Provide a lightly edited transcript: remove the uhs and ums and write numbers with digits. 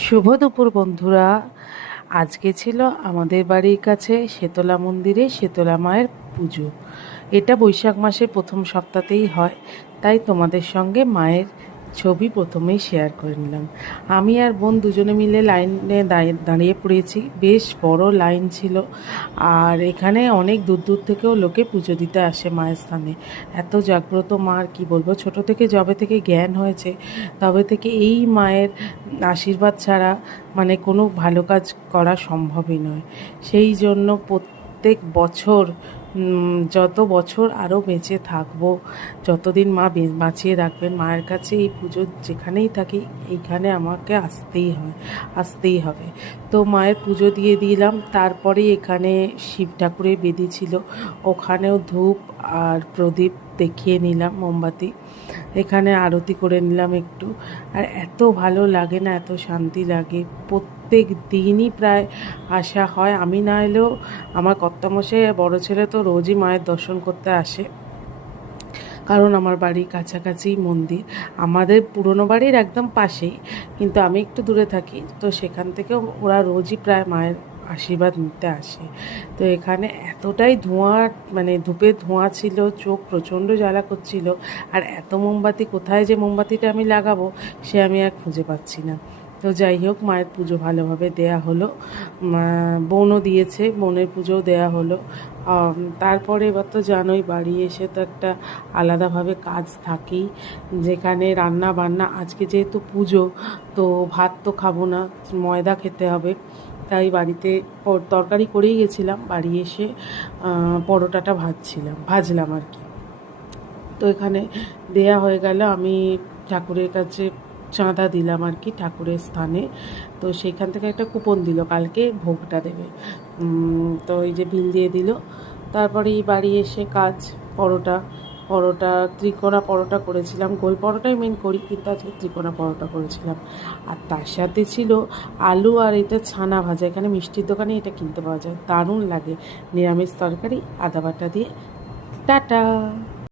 শুভ দুপুর বন্ধুরা। আজকে ছিল আমাদের বাড়ির কাছে শীতলা মন্দিরে শীতলা মায়ের পুজো। এটা বৈশাখ মাসের প্রথম সপ্তাহতেই হয়, তাই তোমাদের সঙ্গে মায়ের ছবি প্রথমেই শেয়ার করে নিলাম। আমি আর বোন দুজনে মিলে লাইনে দাঁড়িয়ে পড়েছি। বেশ বড় লাইন ছিল, আর এখানে অনেক দূর দূর থেকেও লোকে পুজো দিতে আসে মায়ের স্থানে। এত জাগ্রত মা, আর কী বলবো, ছোট থেকে যবে থেকে জ্ঞান হয়েছে তবে থেকে এই মায়ের আশীর্বাদ ছাড়া মানে কোনো ভালো কাজ করা সম্ভবই নয়। সেই জন্য প্রত্যেক বছর যত বছর আরও বেঁচে থাকবো, যতদিন মা বাঁচিয়ে রাখবেন, মায়ের কাছে এই পুজো যেখানেই থাকি এইখানে আমাকে আসতেই হবে। তো মায়ের পুজো দিয়ে দিলাম। তারপরে এখানে শিব ঠাকুরের বেদি ছিল, ওখানেও ধূপ আর প্রদীপ দেখিয়ে নিলাম, মোমবাতি। এখানে আরতি করে নিলাম একটু। আর এত ভালো লাগে না, এত শান্তি লাগে। প্রত্যেক দিনই প্রায় আসা হয়, আমি না এলেও আমার কর্তামশাই বড় ছেলে তো রোজই মায়ের দর্শন করতে আসে, কারণ আমার বাড়ির কাছাকাছি মন্দির। আমাদের পুরনো বাড়ির একদম পাশেই, কিন্তু আমি একটু দূরে থাকি, তো সেখান থেকে ওরা রোজই প্রায় মায়ের আশীর্বাদ নিতে আসে। তো এখানে এতটাই ধোঁয়া, মানে ধূপের ধোঁয়া ছিল, চোখ প্রচণ্ড জ্বালা করছিল। আর এত মোমবাতি, কোথায় যে মোমবাতিটা আমি লাগাবো সে আমি আর খুঁজে পাচ্ছি না। তো যাই হোক, মায়ের পুজো ভালোভাবে দেয়া হলো। বোনও দিয়েছে, বোনের পুজোও দেয়া হলো। তারপরে এবার তো জানোই, বাড়ি এসে তো একটা আলাদাভাবে কাজ থাকেই, যেখানে রান্না বান্না। আজকে যেহেতু পুজো, তো ভাত তো খাবো না, ময়দা খেতে হবে। তাই বাড়িতে তরকারি করেই গেছিলাম, বাড়ি এসে পরোটাটা ভাজলাম আর কি। তো এখানে দেয়া হয়ে গেল, আমি ঠাকুরের কাছে চাঁদা দিলাম আর কি, ঠাকুরের স্থানে। তো সেইখান থেকে একটা কুপন দিল, কালকে ভোগটা দেবে। তো এই যে বিল দিয়ে দিল। তারপরে এই বাড়ি এসে কাজ, পরোটা পরোটা ত্রিকোণা পরোটা করেছিলাম। গোল পরোটাই মেন করি, কিন্তু আজকে ত্রিকোণা পরোটা করেছিলাম। আর তার সাথে ছিল আলু আর এটা ছানা ভাজা। এখানে মিষ্টির দোকানে এটা কিনতে পাওয়া যায়, দারুণ লাগে। নিরামিষ তরকারি, আদা বাটা দিয়ে। টাটা।